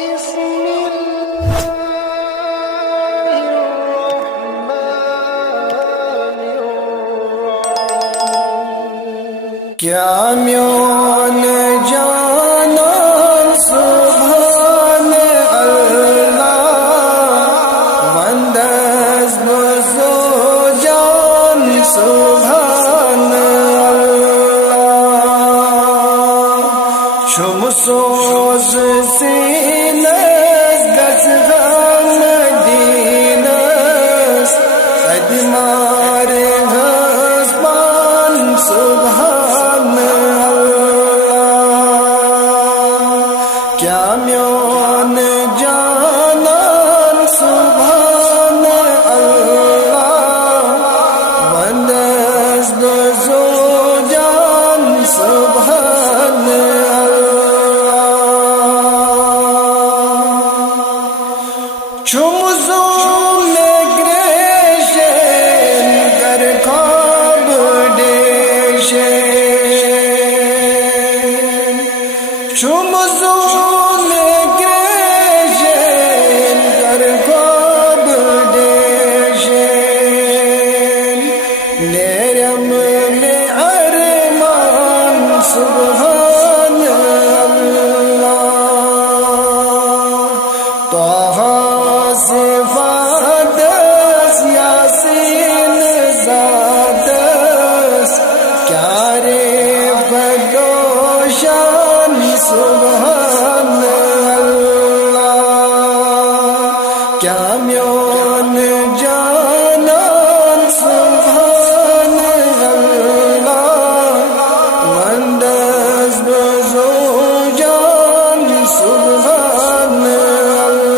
بسم الله الرحمن الرحيم کیا میون جانان سبحان اللہ وندز بزو جان سبحان اللہ شم سوز سینس گزغان دینس ادمار غزبان سبحان کیا میون جانان سبحان اللہ وندز بزو جان سبحان اللہ چمزو میں گریشن کر خواب دیشن چمزو سبحان اللہ طه صفاتس یاسین ذاتس کیا رے فدوشان سبحان اللہ کیا میون جانان سبحان اللہ وندز بزو جان سبحان اللہ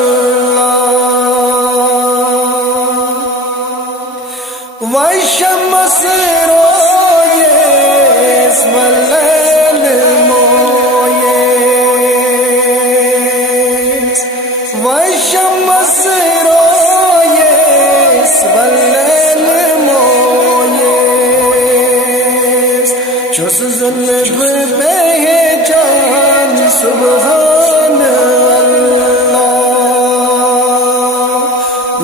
والشمس رویس واللیل مویس والشمس رویس واللیل مویس چوس زلف پہچان سبحان اللہ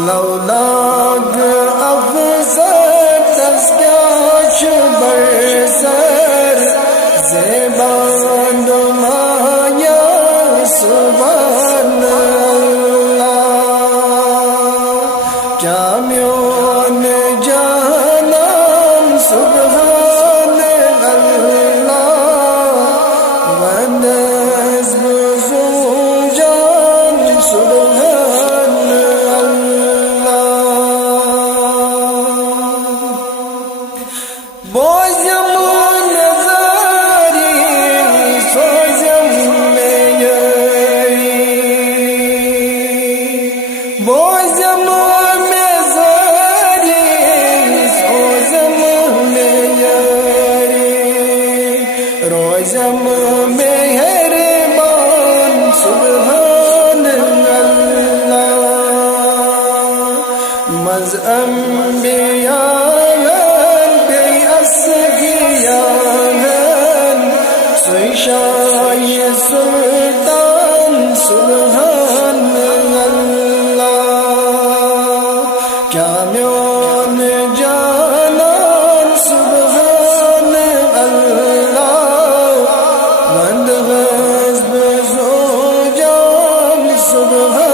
لولاک افزت تسکیاش برسر زیبان دمایا سبحان اللہ کیا میون جانان سبحان اللہ وندز بزو جان سبحان اللہ بوزم نظاری سوزم میری بوزم نظاری سوزم میری روزم مہربان سبحان اللہ مز انبیاء بے اصغیاء سوشای سلطان سبحان اللہ کیا میون جانان سبحان اللہ وندغز بزو جان سبحان